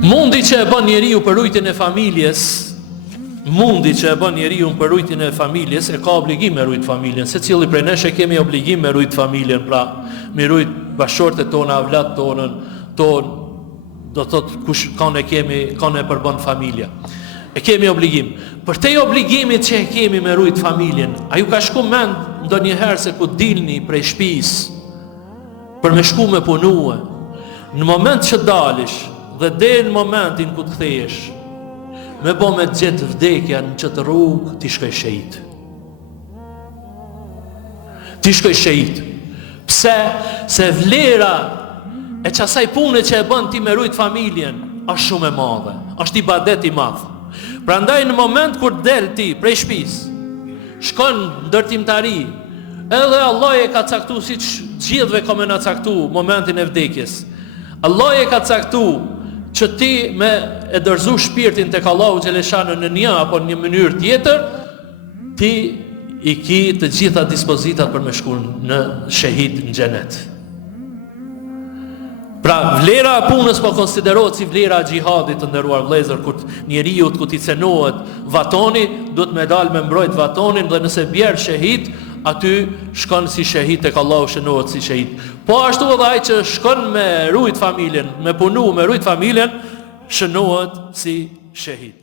Mundi që e bën njeriu për rujtjen e familjes, mundi që e bën njeriu për rujtjen e familjes, e ka obligim me rujt familjen. Secili prej nesh e kemi obligim me rujt familjen, pra me rujt bashortet tona, avlat tonën, do thot kush kanë e përbën familja. E kemi obligim. Për te obligimit që e kemi me rujt familjen, a ju ka shku mend ndonjëherë se ku dilni prej shtëpisë për me shku me punue, në moment që dalish dhe dhe në momentin ku të kthejesh, me bo me gjithë vdekja në qëtë rrugë, ti shkoj shehit. Ti shkoj shehit. Pse? Se vlera e qasaj pune që e bën ti me rujt familjen, është shumë e madhe, është ibadet i madh. Prandaj në moment kur del ti prej shtëpis, shkon ndërtimtari, edhe Allah e ka caktu si që gjithve ka me na caktu momentin e vdekjes. Allah e ka caktu që ti me e dërzu shpirtin tek Allahu xhaleshan në një apo në një mënyrë tjetër, ti i ki të gjitha dispozitat për me shku në shehid në xhenet. Pra vlera e punës po konsiderohet si vlera e xhihadit, të nderuar vëllezër, kur njeriu ku t'i cenohet vatoni, duhet me dal me mbrojt vatonin, dhe nëse bjerë shehid, aty shkon si shehid tek Allahu, shënohet si shehid. Po ashtu edhe ai që shkon me rujt familjen, me punu me rujt familjen, shënohet si shehid.